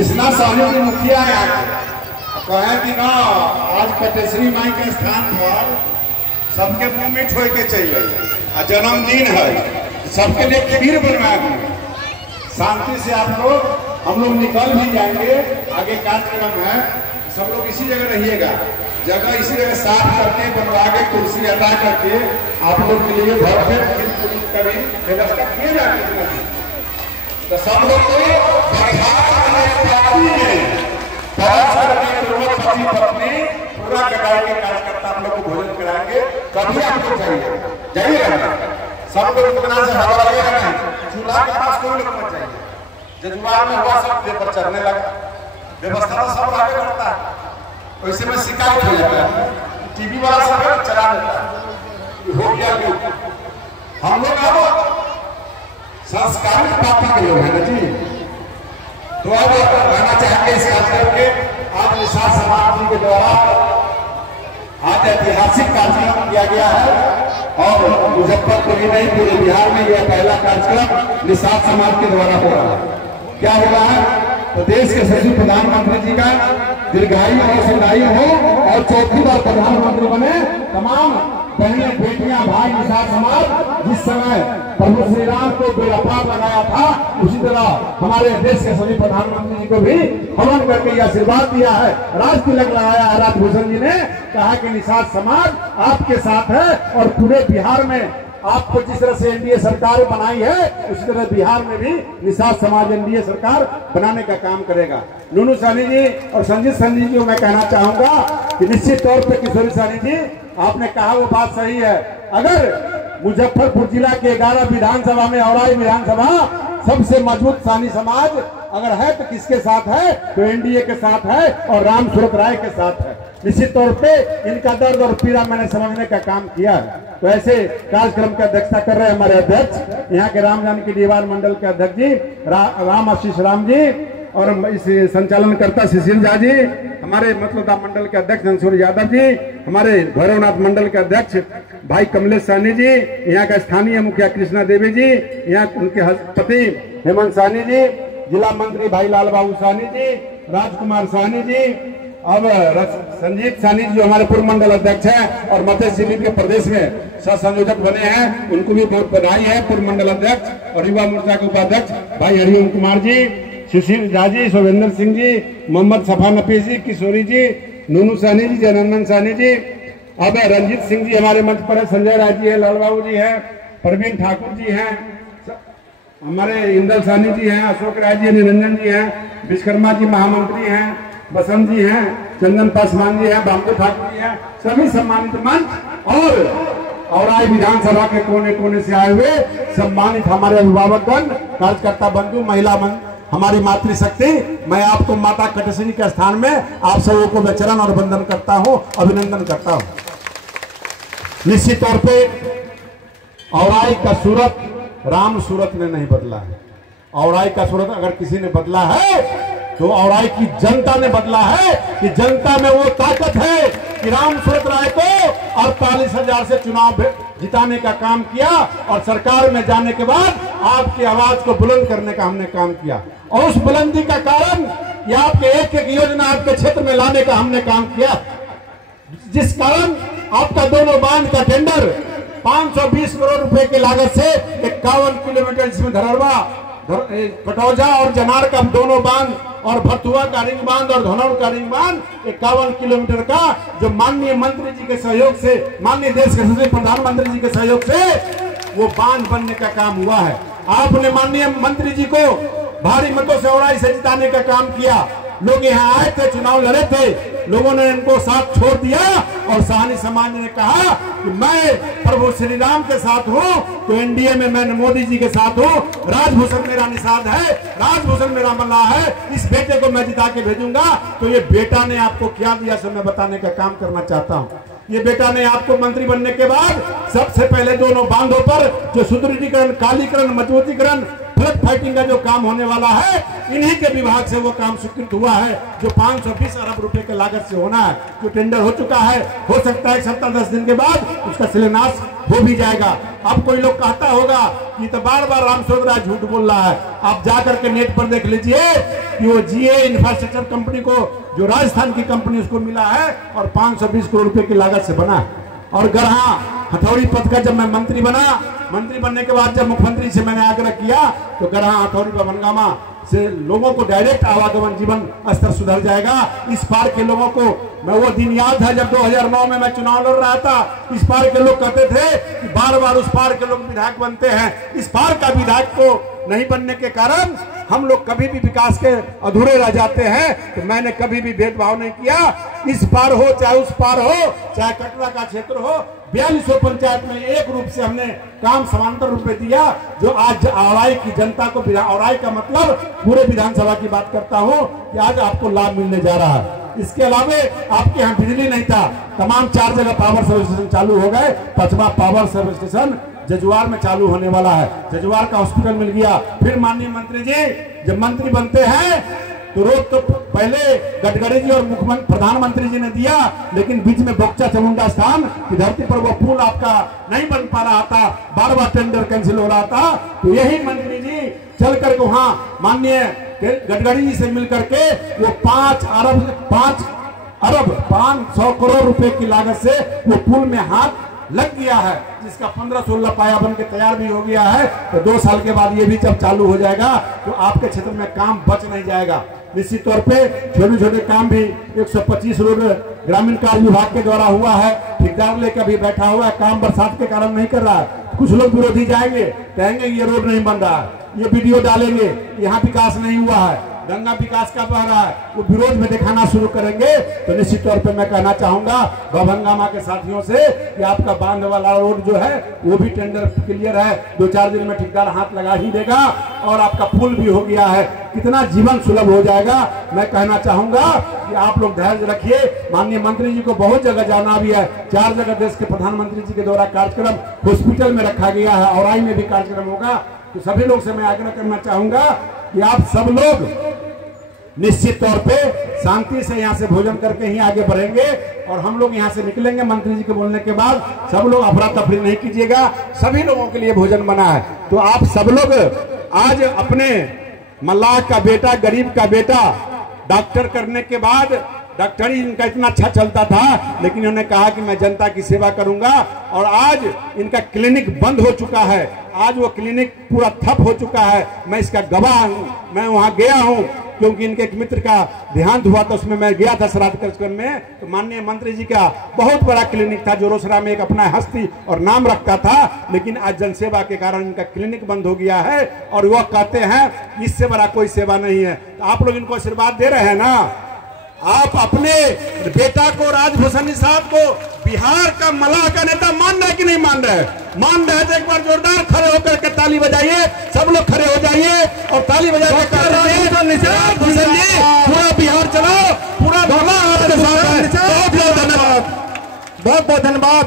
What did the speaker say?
कृष्णा साहनी जी मुखिया है कहे कि ना आज कटेश्वरी माई के स्थान पर सबके मुंह मीठ होए के चाहिए। जन्मदिन है, सबके लिए खीर बनवाएंगे। शांति से आप लोग, हम लोग निकल भी जाएंगे, आगे कार्यक्रम है। सब लोग इसी जगह रहिएगा, जगह इसी जगह साफ करके बनवा के कुर्सी हटा करके आप लोग के लिए घर पे कभी व्यवस्था किए जाते हैं। तो सब लोग को पूरा कटाई के कार्यकर्ता आप लोग को भोजन कराएंगे। कभी आपको चाहिए जाइएगा, सब लोग इतना से हवा लगेगा नहीं, चूल्हा के पास कोई लोग मत जाइए। जजुआर में हुआ सब देह पर चढ़ने लगा, व्यवस्था तो सब आगे करता है। वैसे में शिकायत हो जाता है, टीवी वाला सब चला देता है, हो गया लोग। हम लोग अब संस्कारित पार्टी के लोग हैं ना जी, तो अब कहना चाहेंगे इस कार्यक्रम के आज निषाद समाज जी के द्वारा आज ऐतिहासिक कार्यक्रम किया गया है और मुजफ्फरपुर ही नहीं पूरे बिहार में यह पहला कार्यक्रम निषाद समाज के द्वारा हो रहा है। क्या हो रहा है? तो देश के सचिव प्रधानमंत्री जी का दीर्घायु और सुधायु हो और चौथी बार प्रधानमंत्री बने तमाम बहनें बेटियां भाई निषाद समाज जिस समय प्रभु श्री राम को बेड़ा पार लगाया था, उसी तरह हमारे देश के सभी प्रधानमंत्री जी को भी हवन करके यह आशीर्वाद दिया है, राज तिलक लगाया है। राजभूषण जी ने कहा कि निषाद समाज आपके साथ है और पूरे बिहार में आपको जिस तरह से एनडीए सरकार बनाई है उसी तरह बिहार में भी निषाद समाज एनडीए सरकार बनाने का काम करेगा। नूनू साहनी जी और संजीत साहनी जी को मैं कहना चाहूंगा कि निश्चित तौर पर किशोरी साहनी जी आपने कहा वो बात सही है। अगर मुजफ्फरपुर जिला के 11 विधानसभा में औराई विधानसभा सबसे मजबूत सानी समाज अगर है तो किसके साथ है? तो एनडीए के साथ है और राम सूरत राय के साथ है। निश्चित तौर पे इनका दर्द और पीड़ा मैंने समझने का काम किया है। तो ऐसे कार्यक्रम की अध्यक्षता कर रहे हैं हमारे अध्यक्ष यहाँ के राम जानकी दीवार मंडल के अध्यक्ष जी राम आशीष राम जी और इस संचालनकर्ता सुशील झा जी, हमारे मतलता मंडल के अध्यक्ष अंशुर यादव जी, हमारे भैरवनाथ मंडल के अध्यक्ष भाई कमलेश साहनी जी, यहाँ का स्थानीय मुखिया कृष्णा देवी जी, यहाँ उनके पति हेमंत साहनी जी, जिला मंत्री भाई लाल बाबू साहनी जी, राजकुमार साहनी जी, अब संजीत साहनी जी जो हमारे पूर्व मंडल अध्यक्ष हैं और मध्य शिविर के प्रदेश में सह संयोजक बने हैं, उनको भी बहुत बधाई है। पूर्व मंडल अध्यक्ष और युवा मोर्चा के उपाध्यक्ष भाई हरिओम कुमार जी, सुशील झा जी, शोभेंद्र सिंह जी, मोहम्मद सफा नफीस जी, किशोरी जी, नूनू साहनी जी, जनानंद साहनी जी, अब रंजीत सिंह जी हमारे मंच पर है, संजय राय जी है, लाल बाबू जी है, प्रवीण ठाकुर जी हैं, हमारे इंदल साहनी जी हैं, अशोक राय जी, निरंजन जी हैं, विश्वकर्मा जी महामंत्री हैं, बसंत जी हैं, चंदन पासवान जी हैं, बाबू ठाकुर जी हैं, सभी सम्मानित मंच और आज विधानसभा के कोने कोने से आए हुए सम्मानित हमारे अभिभावकगण, कार्यकर्ता बंधु, महिला हमारी मातृशक्ति, मैं आपको माता कटेश्वरी के स्थान में आप सबों को मैं चरण और वंदन करता हूं, अभिनंदन करता हूं। निश्चित तौर पे औराई का सूरत राम सूरत ने नहीं बदला है। औराई का सूरत अगर किसी ने बदला है तो औराई की जनता ने बदला है कि जनता में वो ताकत है कि राम सूरत राय को 48,000 से चुनाव जिताने का काम किया और सरकार में जाने के बाद आपकी आवाज को बुलंद करने का हमने काम किया और उस बुलंदी का कारण कि आपके एक एक योजना आपके क्षेत्र में लाने का हमने काम किया, जिस कारण आपका दोनों बांध का टेंडर 520 करोड़ रुपए की लागत से 51 किलोमीटर जिसमें धरहरा कटौजा और जनार का दोनों बांध और भतुआ का रिंग बांध और धनौर का रिंग बांध 51 किलोमीटर का जो माननीय मंत्री जी के सहयोग से, माननीय देश के सचिव प्रधानमंत्री जी के सहयोग से वो बांध बनने का काम हुआ है। आपने माननीय मंत्री जी को भारी मतों से औराई से जिताने का काम किया। लोग यहाँ आए थे, चुनाव लड़े थे, लोगों ने इनको साथ छोड़ दिया और साहनी समाज ने कहा कि मैं प्रभु श्री राम के साथ हूँ तो एनडीए में मैं मोदी जी के साथ हूँ, राजभूषण मेरा निषाद है, राजभूषण मेरा मल्ला है, इस बेटे को मैं जिता के भेजूंगा। तो ये बेटा ने आपको क्या दिया सो मैं बताने का काम करना चाहता हूँ। ये बेटा ने आपको मंत्री बनने के बाद सबसे पहले दोनों बांधों पर जो सुदृढ़ीकरण, कालीकरण, मजबूतीकरण, फ्लड फाइटिंग का जो काम होने वाला है, इन्हीं के विभाग से वो काम स्वीकृत हुआ है, जो 520 अरब रुपए के लागत से होना है, जो टेंडर हो चुका है। हो सकता है 7-10 दिन के बाद उसका शिलान्यास हो भी जाएगा। अब कोई लोग कहता होगा कि तो बार बार रामस्वरूप राय झूठ बोल रहा है। आप जाकर के नेट पर देख लीजिए कि वो जीए इंफ्रास्ट्रक्चर कंपनी को, जो राजस्थान की कंपनी, उसको मिला है और 520 करोड़ रुपए की लागत से बना। और गढ़ा हथौड़ी पथ का जब मैं मंत्री बना, मंत्री बनने के बाद जब मुख्यमंत्री से मैंने आग्रह किया तो गढ़ा हथौड़ी बनगामा से लोगों को डायरेक्ट आवागमन, जीवन स्तर सुधर जाएगा। इस पार के लोगों को, मैं वो दिन याद है जब 2009 में मैं चुनाव लड़ रहा था, इस पार के लोग कहते थे कि बार बार उस पार के लोग विधायक बनते हैं। इस पार का विधायक को नहीं बनने के कारण हम लोग कभी भी विकास के अधूरे रह जाते हैं। तो मैंने कभी भी भेदभाव नहीं किया, इस पार हो चाहे उस पार हो, चाहे कटरा का क्षेत्र हो। 4200 पंचायत में एक रूप से हमने काम समांतर रूप में दिया, जो आज औराई की जनता को, औराई का मतलब पूरे विधानसभा की बात करता हूं, कि आज आपको लाभ मिलने जा रहा है। इसके अलावा आपके यहाँ बिजली नहीं था, तमाम 4 जगह पावर सर्विस स्टेशन चालू हो गए। 5वां पावर सर्विस स्टेशन जजुआर में चालू होने वाला है। जजुआर का हॉस्पिटल मिल गया। फिर माननीय मंत्री जी जब मंत्री बनते हैं तो रोज तो पहले गडकरी जी और मुख्यमंत्री प्रधानमंत्री जी ने दिया, लेकिन बीच में बोक्चा चामुंडा स्थान की धरती पर वो पुल आपका नहीं बन पा रहा था, बार बार टेंडर कैंसिल हो रहा था। तो यही मंत्री जी चल करके वहां माननीय गडकरी जी से मिलकर के वो 500 करोड़ रुपए की लागत से वो पुल में हाथ लग गया है, जिसका 15-16 पाया बन के तैयार भी हो गया है। तो 2 साल के बाद ये भी जब चालू हो जाएगा तो आपके क्षेत्र में काम बच नहीं जाएगा। निश्चित तौर पे छोटे छोटे काम भी 125 रोड ग्रामीण कार्य विभाग के द्वारा हुआ है। ठेकेदार लेकर भी बैठा हुआ है, काम बरसात के कारण नहीं कर रहा है। कुछ लोग विरोधी जाएंगे, कहेंगे ये रोड नहीं बन रहा है, ये वीडियो डालेंगे, यहाँ विकास नहीं हुआ है, गंगा विकास का बह रहा है, वो विरोध में दिखाना शुरू करेंगे। तो निश्चित तौर पे मैं कहना चाहूंगा भवंगामा के साथियों से कि आपका बांध वाला रोड जो है वो भी टेंडर क्लियर है, 2-4 दिन में ठेकेदार हाथ लगा ही देगा और आपका पुल भी हो गया है। कितना जीवन सुलभ हो जाएगा। मैं कहना चाहूंगा कि आप लोग धैर्य रखिए। माननीय मंत्री जी को बहुत जगह जाना भी है, 4 जगह देश के प्रधानमंत्री जी के द्वारा कार्यक्रम हॉस्पिटल में रखा गया है, औराई में भी कार्यक्रम होगा। तो सभी लोग से मैं आग्रह करना चाहूंगा कि आप सब लोग निश्चित तौर पे शांति से यहाँ से भोजन करके ही आगे बढ़ेंगे और हम लोग यहाँ से निकलेंगे। मंत्री जी के बोलने के बाद सब लोग अफरा तफरी नहीं कीजिएगा, सभी लोगों के लिए भोजन बना है। तो आप सब लोग आज अपने मल्लाह का बेटा, गरीब का बेटा डॉक्टर करने के बाद, डॉक्टरी इनका इतना अच्छा चलता था, लेकिन इन्होंने कहा कि मैं जनता की सेवा करूंगा और आज इनका क्लिनिक बंद हो चुका है। आज वो क्लिनिक पूरा ठप हो चुका है, मैं इसका गवाह हूं। मैं वहां गया हूं क्योंकि इनके एक मित्र का देहांत हुआ था, उसमें मैं गया था श्राद्ध कार्यक्रम में। तो माननीय मंत्री जी का बहुत बड़ा क्लिनिक था जो रोसड़ा में एक अपना हस्ती और नाम रखता था, लेकिन आज जनसेवा के कारण इनका क्लिनिक बंद हो गया है और वह कहते हैं इससे बड़ा कोई सेवा नहीं है। तो आप लोग इनको आशीर्वाद दे रहे हैं ना। आप अपने बेटा को, राजभूषणी साहब को बिहार का मलाह का नेता मान रहे कि नहीं मान रहे? मान रहे तो एक बार जोरदार खड़े होकर के ताली बजाइए। सब लोग खड़े हो जाइए और ताली बजा के पूरा बिहार चलाओ, पूरा आपके साथ है। बहुत बहुत धन्यवाद, बहुत बहुत धन्यवाद।